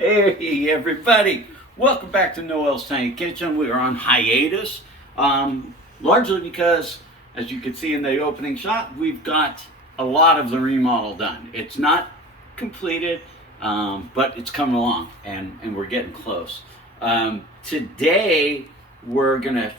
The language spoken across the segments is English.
Hey everybody, welcome back to Noel's Tiny Kitchen. We are on hiatus, largely because, as you can see in the opening shot, we've got a lot of the remodel done. It's not completed, but it's coming along, and we're getting close. Today we're gonna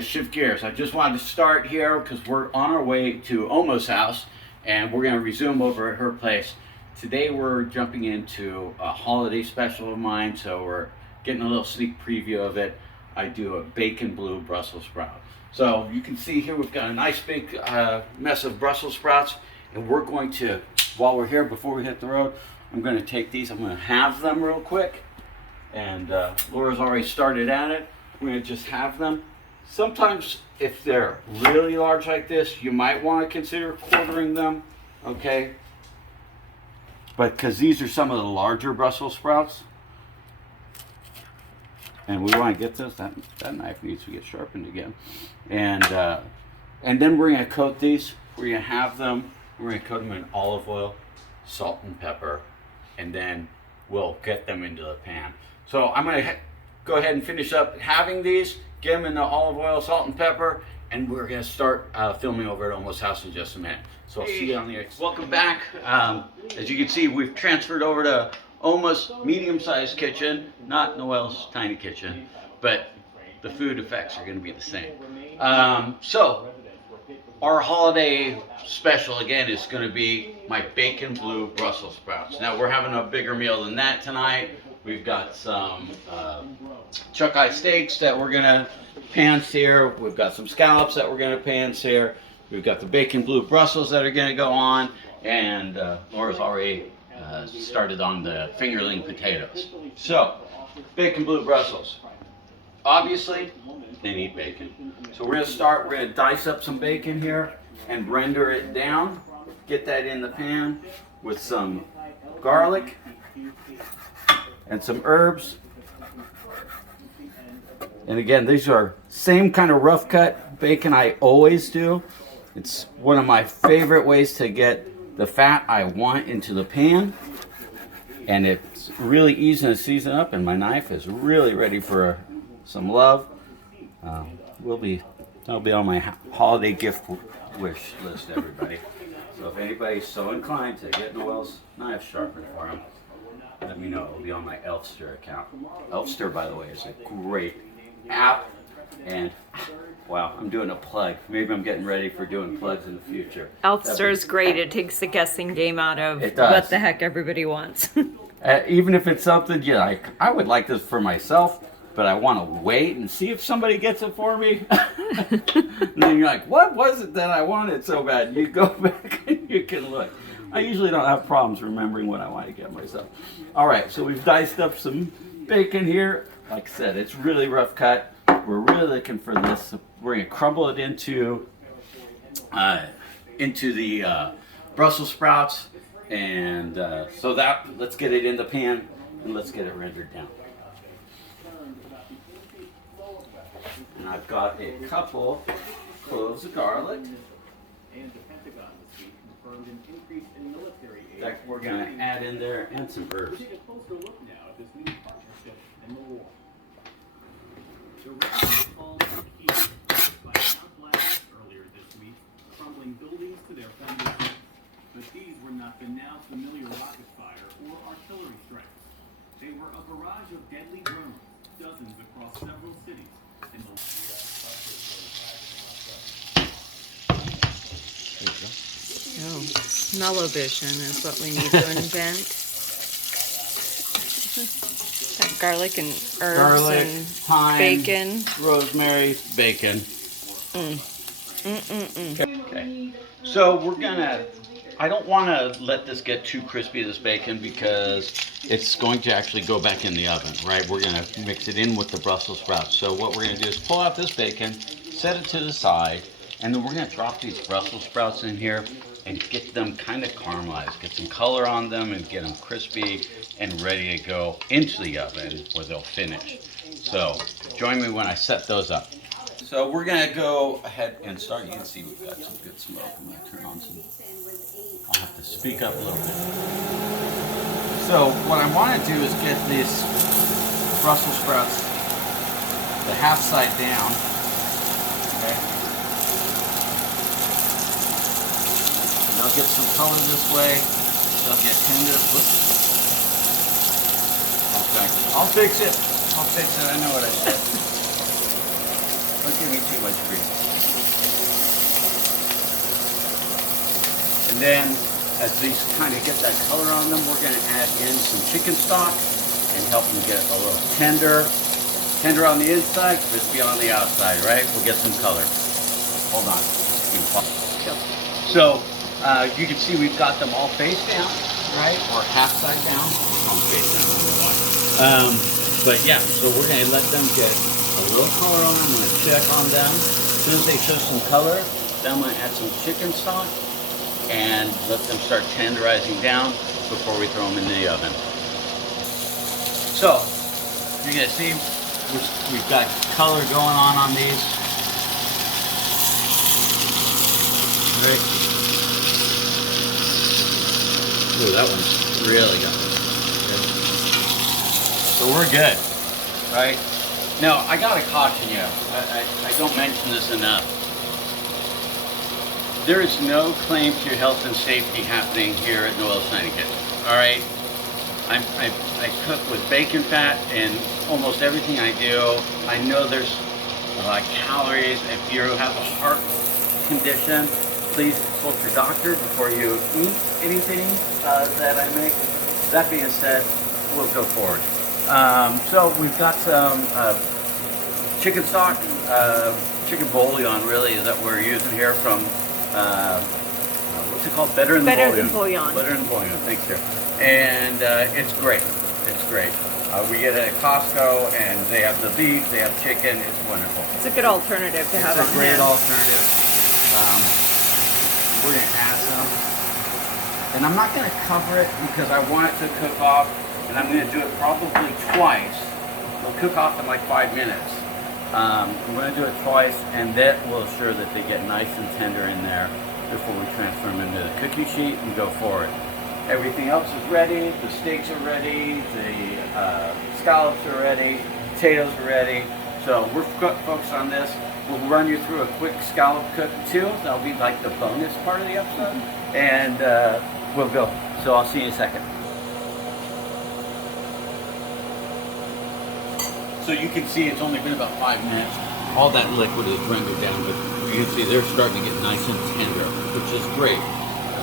shift gears. I just wanted to start here because we're on our way to Omo's house, and we're gonna resume over at her place. Today we're jumping into a holiday special of mine, so we're getting a little sneak preview of it. I do a bacon blue Brussels sprout. So you can see here we've got a nice big mess of Brussels sprouts, and we're going to, while we're here, before we hit the road, I'm going to take these, I'm going to halve them real quick, and Laura's already started at it. We're going to just halve them. Sometimes if they're really large like this, you might want to consider quartering them, okay? But because these are some of the larger Brussels sprouts, and we want to get this, that knife needs to get sharpened again. And then we're going to coat these. We're going to have them, we're going to coat them in olive oil, salt and pepper, and then we'll get them into the pan. So I'm going to go ahead and finish up having these, get them in the olive oil, salt and pepper, and we're going to start filming over at Omo's house in just a minute. So I'll see you on the exit. Welcome back. As you can see, we've transferred over to Omo's medium-sized kitchen, not Noel's tiny kitchen, but the food effects are going to be the same. So our holiday special again is going to be my bacon blue Brussels sprouts. Now we're having a bigger meal than that tonight. We've got some chuck eye steaks that we're going to pan sear. We've got some scallops that we're going to pan sear. We've got the bacon blue Brussels that are going to go on, and Laura's already started on the fingerling potatoes. So, bacon blue Brussels. Obviously, they need bacon. So we're going to dice up some bacon here and render it down. Get that in the pan with some garlic and some herbs. And again, these are same kind of rough cut bacon I always do. It's one of my favorite ways to get the fat I want into the pan. And it's really easy to season up, and my knife is really ready for some love. That'll be on my holiday gift wish list, everybody. So if anybody's so inclined to get Noel's knife sharpened for him, let me know. It'll be on my Elfster account. Elfster, by the way, is a great app, and wow, I'm doing a plug. Maybe I'm getting ready for doing plugs in the future. Elfster's great. It takes the guessing game out of what the heck everybody wants. Even if it's something you like, I would like this for myself, but I want to wait and see if somebody gets it for me. And then you're like, what was it that I wanted so bad? You go back and you can look. I usually don't have problems remembering what I want to get myself. All right, so we've diced up some bacon here. Like I said, it's really rough cut. We're really looking for this. We're going to crumble it into the Brussels sprouts, and so let's get it in the pan and let's get it rendered down. And I've got a couple cloves of garlic that we're going to add in there, and some herbs. The Russians called Kiev by Mount Blast earlier this week, crumbling buildings to their foundations. But these were not the now familiar rocket fire or artillery strikes. They were a barrage of deadly drones, dozens across several cities. Smell-o-vision is what we need to invent. That garlic and herbs and thyme, bacon. Rosemary, bacon. Okay. So I don't want to let this get too crispy, this bacon, because it's going to actually go back in the oven, right? We're going to mix it in with the Brussels sprouts. So what we're going to do is pull out this bacon, set it to the side, and then we're going to drop these Brussels sprouts in here and get them kind of caramelized, get some color on them and get them crispy and ready to go into the oven where they'll finish. So join me when I set those up. So we're gonna go ahead and start. You can see we've got some good smoke. I'm gonna turn on some, I'll have to speak up a little bit. So So what I want to do is get these Brussels sprouts the half side down. Okay. And they'll get some color this way. They'll get tender. Whoops. Okay. I'll fix it. I'll fix it. I know what I said. Don't give me too much grief. And then, as these kind of get that color on them, we're going to add in some chicken stock and help them get a little tender. Tender on the inside, crispy on the outside, right? We'll get some color. Hold on. So, you can see we've got them all face down, right? Or half side down. On face down. But yeah, so we're going to let them get a little color on them. I'm going to check on them. As soon as they show some color, then I'm going to add some chicken stock and let them start tenderizing down before we throw them in the oven. So, you're going to see we've got color going on these. Right. Ooh, that one's really good. Okay. So we're good, right? Now, I gotta caution you. I don't mention this enough. There is no claim to health and safety happening here at Noel's Tiny Kitchen. All right, I cook with bacon fat in almost everything I do. I know there's a lot of calories. If you have a heart condition, please consult your doctor before you eat anything that I make. That being said, we'll go forward. So we've got some chicken stock, chicken bouillon really is that we're using here from what's it called? Better than Bouillon. Better than Bouillon, thanks, sir. And it's great. It's great. We get it at Costco, and they have the beef, they have chicken. It's wonderful. It's a good alternative to have on hand. It's a great alternative. We're going to add some. And I'm not going to cover it because I want it to cook off, and I'm going to do it probably twice. It'll cook off in like 5 minutes. I'm going to do it twice, and that will ensure that they get nice and tender in there before we transfer them into the cookie sheet and go forward. Everything else is ready. The steaks are ready. The scallops are ready. Potatoes are ready. So we're focused on this. We'll run you through a quick scallop cook too. That'll be like the bonus part of the episode. And we'll go. So I'll see you in a second. So you can see it's only been about 5 minutes. All that liquid is rendered down, but you can see they're starting to get nice and tender, which is great.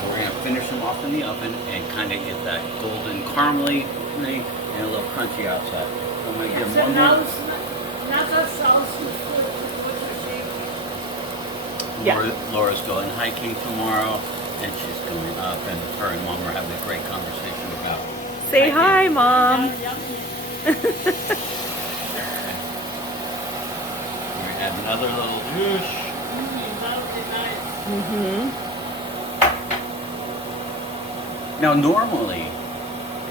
We're going to finish them off in the oven and kind of get that golden caramely and a little crunchy outside. So I'm going to give them one more. Yeah. Laura's going hiking tomorrow, and she's coming up, and her and Mom are having a great conversation about Say hiking. Hi, Mom. Add another little douche. Now, normally,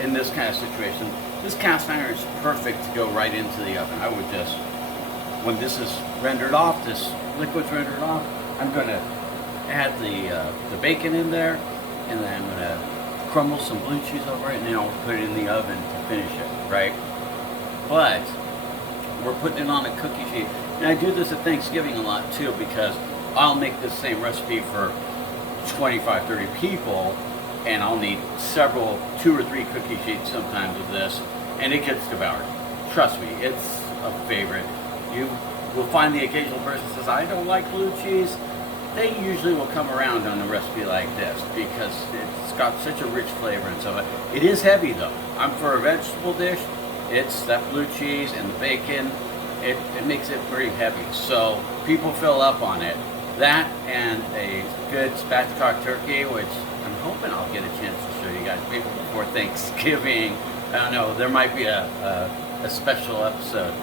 in this kind of situation, this cast iron is perfect to go right into the oven. I would just, when this is rendered off, this liquid's rendered off, I'm going to add the bacon in there, and then I'm going to crumble some blue cheese over it, and then I'll put it in the oven to finish it, right? But we're putting it on a cookie sheet. And I do this at Thanksgiving a lot too, because I'll make this same recipe for 25, 30 people, and I'll need 2 or 3 cookie sheets sometimes of this, and it gets devoured. Trust me, it's a favorite. You will find the occasional person says, I don't like blue cheese. They usually will come around on a recipe like this because it's got such a rich flavor and so it is heavy though. I'm for a vegetable dish. It's that blue cheese and the bacon. It makes it pretty heavy, so people fill up on it. That and a good spatchcock turkey, which I'm hoping I'll get a chance to show you guys maybe before Thanksgiving. I don't know, there might be a special episode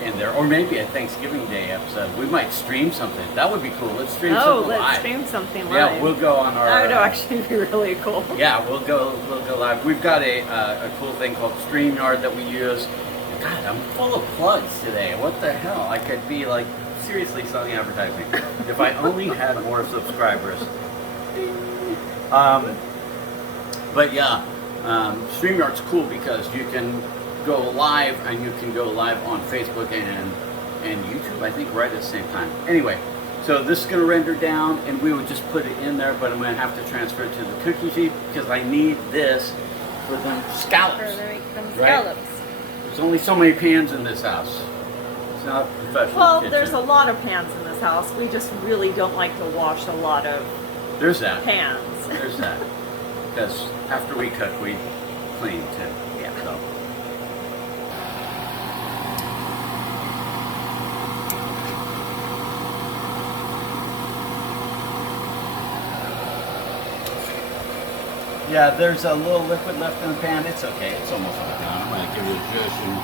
in there, or maybe a Thanksgiving Day episode. We might stream something. That would be cool. Let's stream something live. Let's stream something live. Yeah, we'll go on our... That would actually be really cool. Yeah, we'll go live. We've got a cool thing called StreamYard that we use. God, I'm full of plugs today. What the hell? I could be like seriously selling advertising if I only had more subscribers. But yeah, StreamYard's cool because you can go live, and you can go live on Facebook and YouTube, I think, right at the same time. Anyway, so this is going to render down, and we would just put it in there, but I'm going to have to transfer it to the cookie sheet because I need this for them scallops. Right? There's only so many pans in this house. It's not a professional Well, kitchen. there's a lot of pans in this house. We just really don't like to wash a lot of There's that. pans. There's that. Because after we cook, we clean too. Yeah. So. Yeah, there's a little liquid left in the pan. It's okay. It's almost all done. I'm going to give it a zhuzh and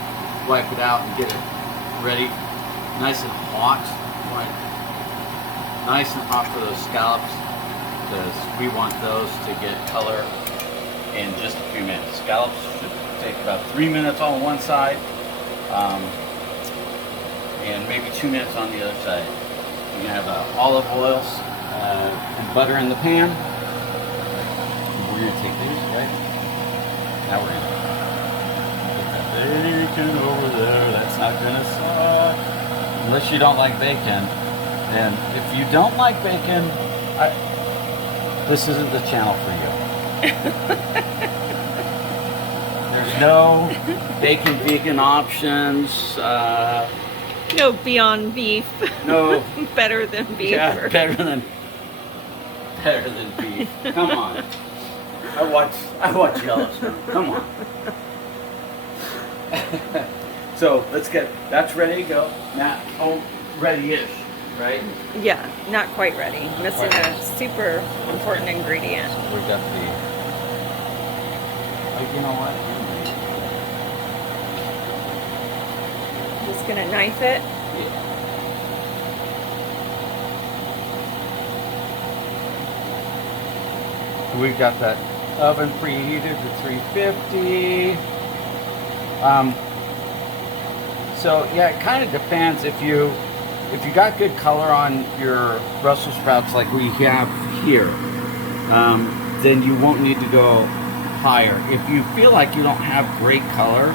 wipe it out and get it ready. Nice and hot. Right. Nice and hot for those scallops because we want those to get color in just a few minutes. Scallops should take about 3 minutes on one side and maybe 2 minutes on the other side. You're going to have olive oils and butter in the pan. We're going to take these, right? Now we're going to put that bacon over there. That's not going to suck. Unless you don't like bacon. And if you don't like bacon, this isn't the channel for you. There's no bacon vegan options. No Beyond Beef. No. Better than beef. Yeah, better than beef. Come on. I watch Yellowstone. Come on. So let's get that's ready to go. Now, ready-ish, right? Yeah, not quite ready. Missing a super important ingredient. So we've got the. You know what? Just gonna knife it. Yeah. We've got that oven preheated to 350. So yeah, it kind of depends if you got good color on your Brussels sprouts like we have here, then you won't need to go higher. If you feel like you don't have great color,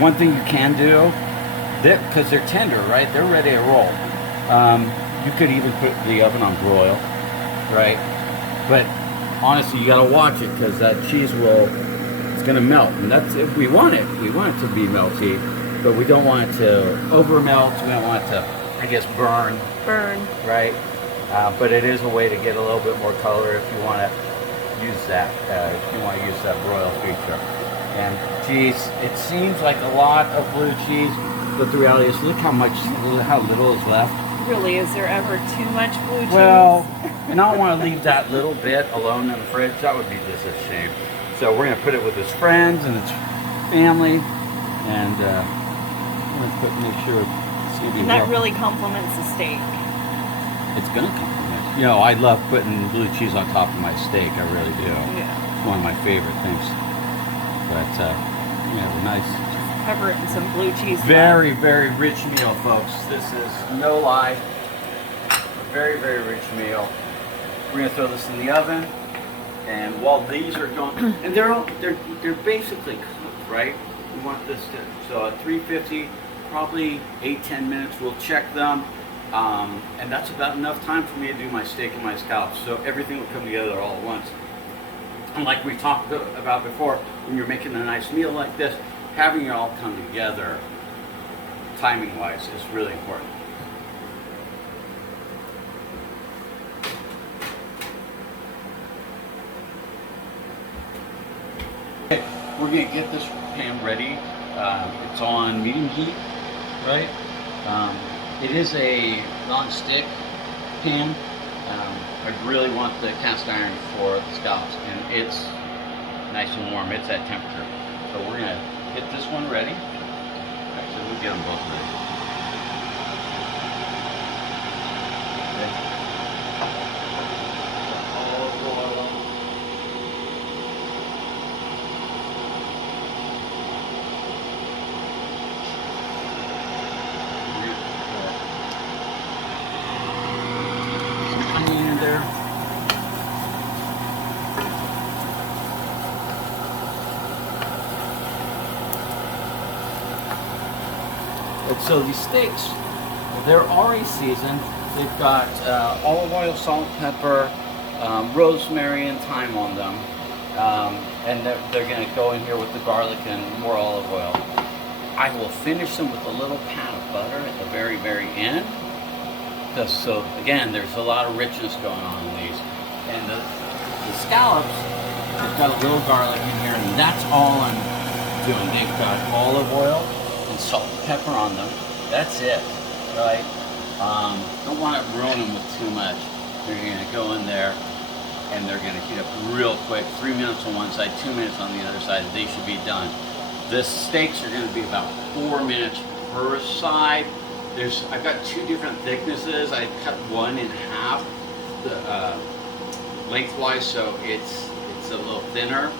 one thing you can do, because they're tender, right? They're ready to roll. You could even put the oven on broil, right? But honestly, you gotta watch it because that cheese it's gonna melt, and that's if we want it. We want it to be melty, but we don't want it to over melt. We don't want it to, I guess, burn. Right? But it is a way to get a little bit more color if you want to use that. If you want to use that broil feature. And geez, it seems like a lot of blue cheese, but the reality is, look how little is left. Really, is there ever too much blue cheese? Well, and I don't want to leave that little bit alone in the fridge. That would be just a shame. So we're going to put it with his friends and his family, and we're going to make sure it's going to be. And that really complements the steak. It's going to complement. You know, I love putting blue cheese on top of my steak. I really do. Yeah. It's one of my favorite things. But yeah, nice. Cover it in some blue cheese. Very, very rich meal, folks. This is no lie. A very, very rich meal. We're gonna throw this in the oven, and while these are going, and they're basically cooked, right? We want this to so at 350, probably 8-10 minutes. We'll check them, and that's about enough time for me to do my steak and my scallops. So everything will come together all at once. And like we talked about before, when you're making a nice meal like this, having it all come together, timing-wise, is really important. Okay, we're going to get this pan ready. It's on medium heat, right? It is a non-stick pan. I really want the cast iron for the scallops, and it's nice and warm. It's at temperature. So we're going to get this one ready. Actually, we'll get them both ready. Okay. Olive oil. Some onion in there. But so these steaks, they're already seasoned. They've got olive oil, salt, pepper, rosemary, and thyme on them. And they're going to go in here with the garlic and more olive oil. I will finish them with a little pat of butter at the very, very end. So again, there's a lot of richness going on in these. And the scallops, they've got a little garlic in here, and that's all I'm doing. They've got olive oil and salt and pepper on them. That's it, right? Don't want to ruin them with too much. They're going to go in there, and they're going to heat up real quick. 3 minutes on one side, 2 minutes on the other side. They should be done. The steaks are going to be about 4 minutes per side. I've got 2 different thicknesses. I cut one in half, lengthwise, so it's a little thinner.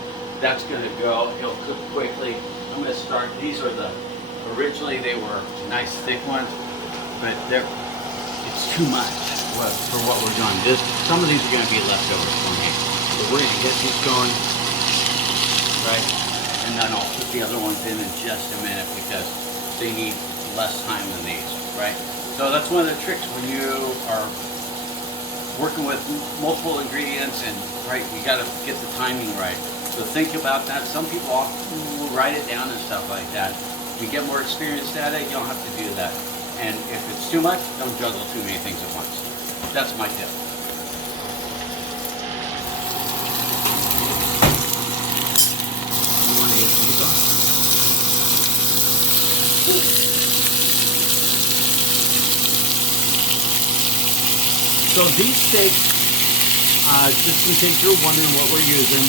That's going to go. It'll cook quickly. I'm going to start. These are originally they were nice thick ones, but it's too much for what we're doing. Some of these are going to be leftovers for me, but we're going to get these going, right? And then I'll put the other ones in just a minute because they need less time than these, right? So that's one of the tricks when you are working with multiple ingredients, and right, you got to get the timing right. So think about that. Some people often will write it down and stuff like that. If you get more experienced at it, you don't have to do that. And if it's too much, don't juggle too many things at once. That's my tip. You want to get these on. So these steaks, just in case you're wondering what we're using,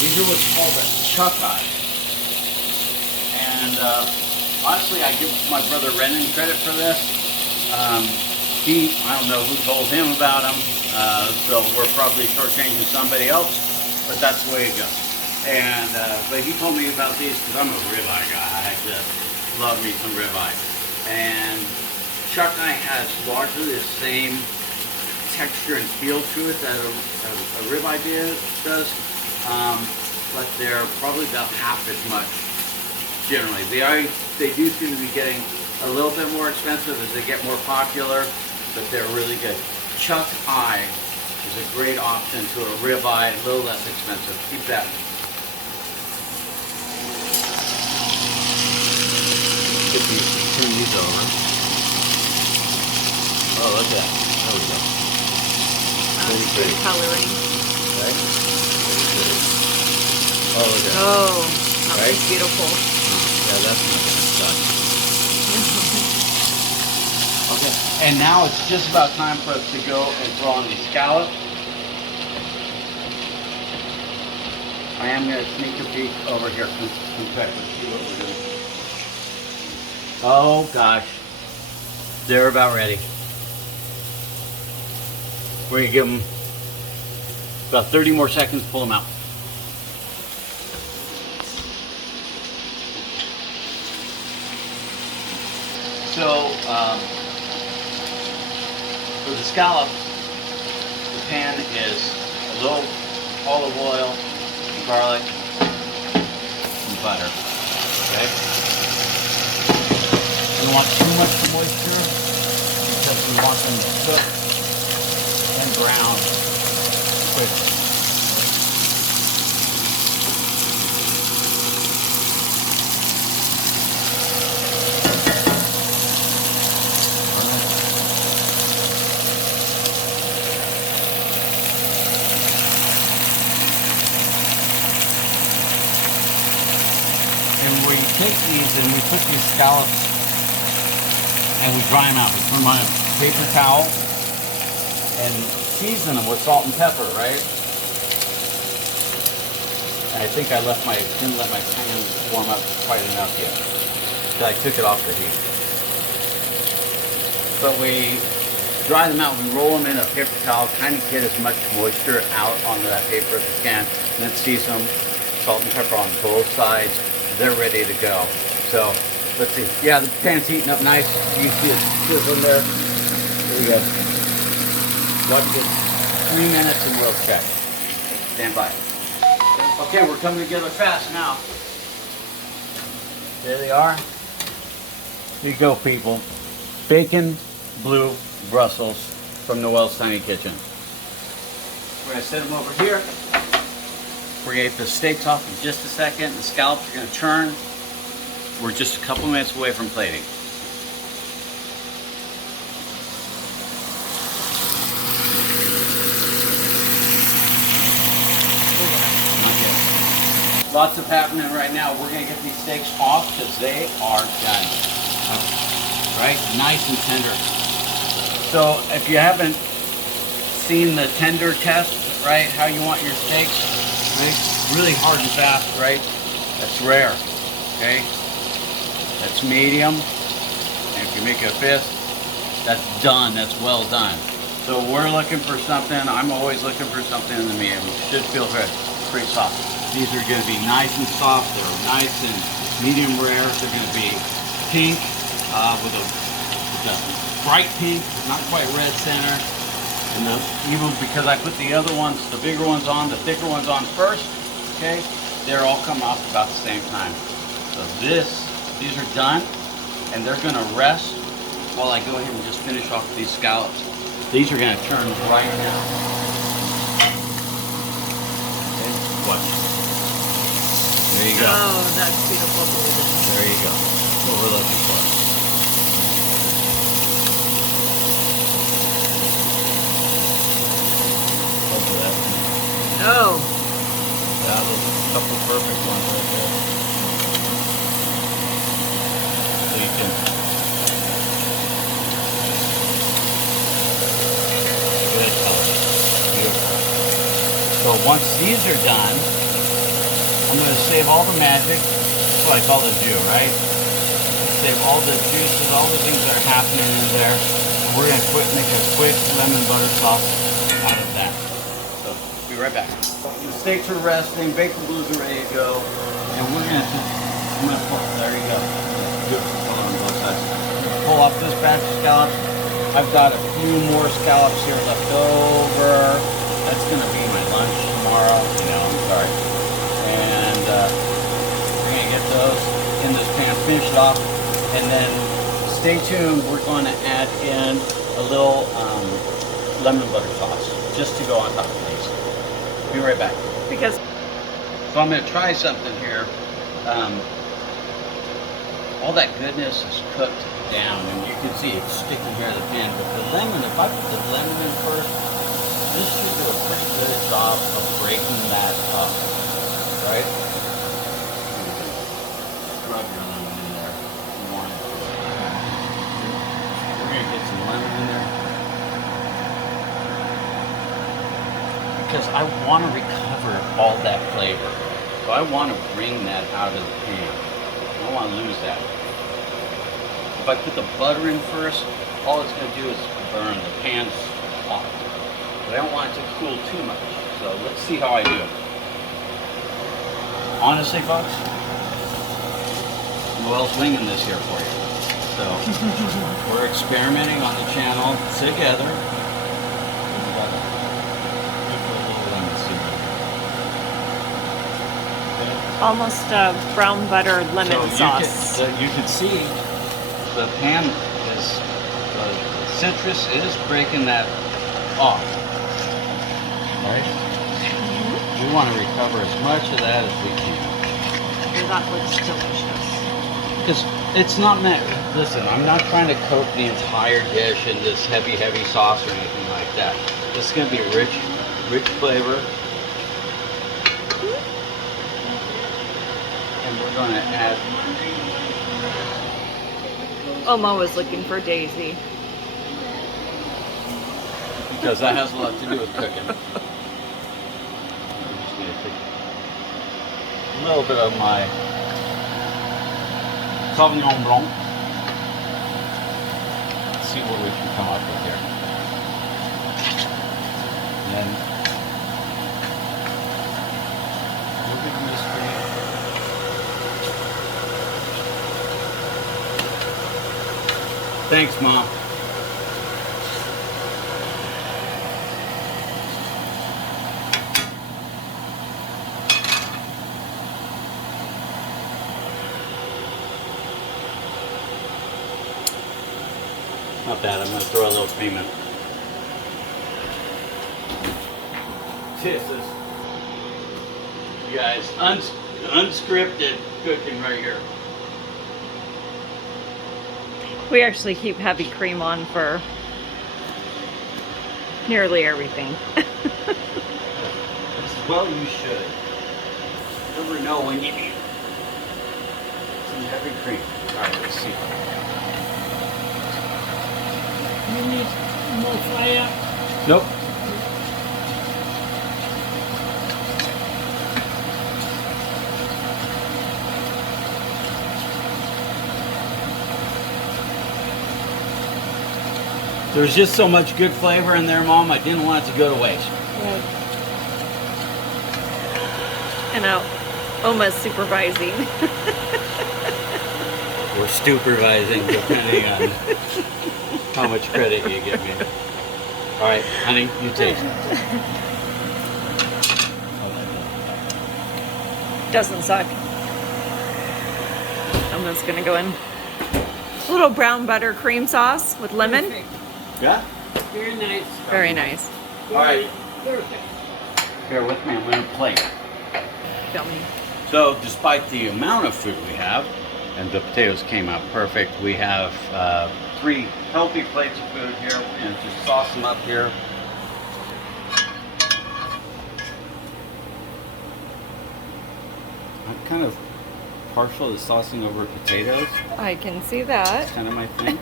these are what's called a chuck eye. And honestly, I give my brother Renan credit for this. I don't know who told him about them, so we're probably shortchanging somebody else, but that's the way it goes. And but he told me about these because I'm a ribeye guy. I just love me some ribeye. And chuck eye has largely the same texture and feel to it that a ribeye does, but they're probably about half as much generally. They do seem to be getting a little bit more expensive as they get more popular, but they're really good. Chuck eye is a great option to a ribeye, a little less expensive. Keep that. Turn these over. Oh, look at that. There we go. Really pretty. Coloring. Right? Oh, look at that. Oh, that right? looks beautiful. Yeah, that's not gonna suck. Okay, and now it's just about time for us to go and throw on the scallop. I am going to sneak a peek over here from Texas, see what we're doing. Oh gosh, they're about ready. We're going to give them about 30 more seconds to pull them out. So, for the scallop, the pan is a little olive oil, garlic, and butter. Okay? You don't want too much moisture because we want them to cook and brown quickly. And we take these and we put these scallops and we dry them out. We put them on a paper towel and season them with salt and pepper, right? And I think I didn't let my pan warm up quite enough yet. So I took it off the heat. But we dry them out, we roll them in a paper towel, kind of get as much moisture out onto that paper as we can, and then season them, salt and pepper on both sides. They're ready to go. So let's see. Yeah, the pan's heating up nice. You can see it sizzling there. There we go. Watch this. 3 minutes and we'll check. Stand by. Okay, we're coming together fast now. There they are. Here you go, people. Bacon blue Brussels from Noel's Tiny Kitchen. We're gonna set them over here. We're gonna get the steaks off in just a second. The scallops are gonna turn. We're just a couple minutes away from plating. Lots of happening right now. We're gonna get these steaks off because they are done. Right? Nice and tender. So if you haven't seen the tender test, right, how you want your steaks, right? Really hard and fast, right? That's rare, okay? That's medium. And if you make a fist, that's done, that's well done. So we're looking for something, I'm always looking for something in the medium. It should feel good, pretty soft. These are gonna be nice and soft, they're nice and medium rare. They're gonna be pink with a bright pink, not quite red center. And even because I put the other ones, the bigger ones on, the thicker ones on first, okay, they're all coming off about the same time. So these are done, and they're gonna rest while I go ahead and just finish off these scallops. These are gonna turn right now. Okay, watch. There you go. Oh, that's beautiful golden. There you go. That's what we're looking for. Oh. Yeah, those are a couple perfect ones right there. So you can. Good color. Beautiful. So once these are done, I'm going to save all the magic. That's what I call the jus, right? Save all the juices, all the things that are happening in there. And we're going to make a quick lemon butter sauce out of that. So, be right back. The steaks are resting, bacon blues are ready to go. And we're going to I'm going to pull, there you go. Beautiful color on both sides. Pull off this batch of scallops. I've got a few more scallops here left over. That's going to be my lunch tomorrow. You know, I'm sorry. And we're going to get those in this pan, finish it off. And then stay tuned, we're going to add in a little lemon butter sauce just to go on top of these. Be right back. Because so I'm going to try something here. All that goodness is cooked down, and you can see it's sticking here to the pan. But the lemon, if I put the lemon in first, this should do a pretty good job of breaking that up, right? Rub your lemon in there if you want. We're going to get some lemon in there. Because I want to recover all that flavor. So I want to bring that out of the pan. I don't want to lose that. If I put the butter in first, all it's going to do is burn. The pan's hot. But I don't want it to cool too much. So let's see how I do it. Honestly, folks, Noel's winging this here for you. So we're experimenting on the channel together. almost a brown butter lemon sauce. You can see the pan is, the citrus is breaking that off, right? Mm-hmm. We want to recover as much of that as we can. And that looks delicious. Because it's not meant, listen, I'm not trying to coat the entire dish in this heavy, heavy sauce or anything like that. This is going to be rich, rich flavor. And we're going to add... Oma was looking for Daisy. Because that has a lot to do with cooking. I'm just going to take a little bit of my Sauvignon Blanc. Let's see what we can come up with here. And then we'll give this for you. Thanks, Mom. Not bad. I'm gonna throw a little cream in. This is, you guys, unscripted cooking right here. We actually keep heavy cream on for nearly everything. Well, you should. You never know when you need some heavy cream. All right, let's see. You need more fire? Nope. There's just so much good flavor in there, Mom. I didn't want it to go to waste. Right. And Oma's supervising. We're supervising depending on how much credit you give me. All right, honey, you taste it. Doesn't suck. Oma's gonna go in. A little brown butter cream sauce with lemon. Perfect. Yeah? Very nice. Very nice. All right. Perfect. Bear with me, I'm gonna plate. Yummy. So, despite the amount of food we have, and the potatoes came out perfect, we have 3 healthy plates of food here. We're gonna just sauce them up here. I'm kind of partial to saucing over potatoes. I can see that. It's kind of my thing.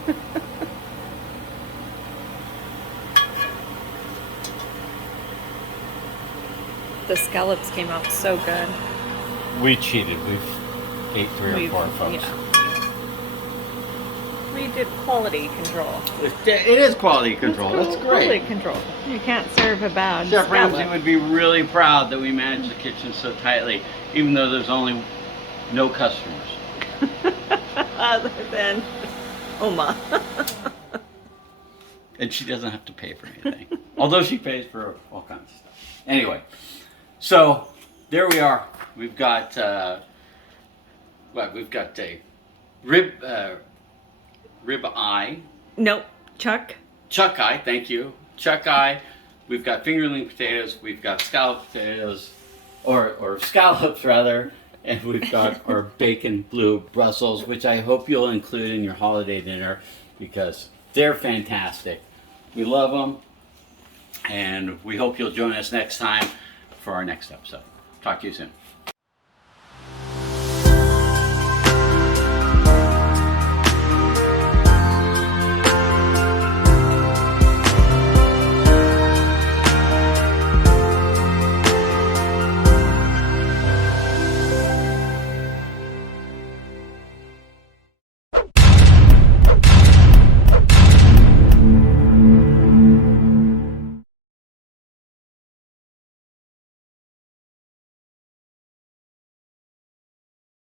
The scallops came out so good. We cheated. We've ate 3 or 4 folks. Yeah. We did quality control. It is quality control. That's great. Quality control. You can't serve a bad Chef scallop. Ramsay would be really proud that we managed the kitchen so tightly, even though there's only no customers. Other than Oma. And she doesn't have to pay for anything. Although she pays for all kinds of stuff. Anyway, so there we are. We've got we've got a rib eye. Nope. Chuck Eye, thank you. Chuck eye. We've got fingerling potatoes. We've got scallop potatoes, or scallops rather, and we've got our bacon blue Brussels, which I hope you'll include in your holiday dinner because they're fantastic. We love them, and we hope you'll join us next time for our next episode. Talk to you soon.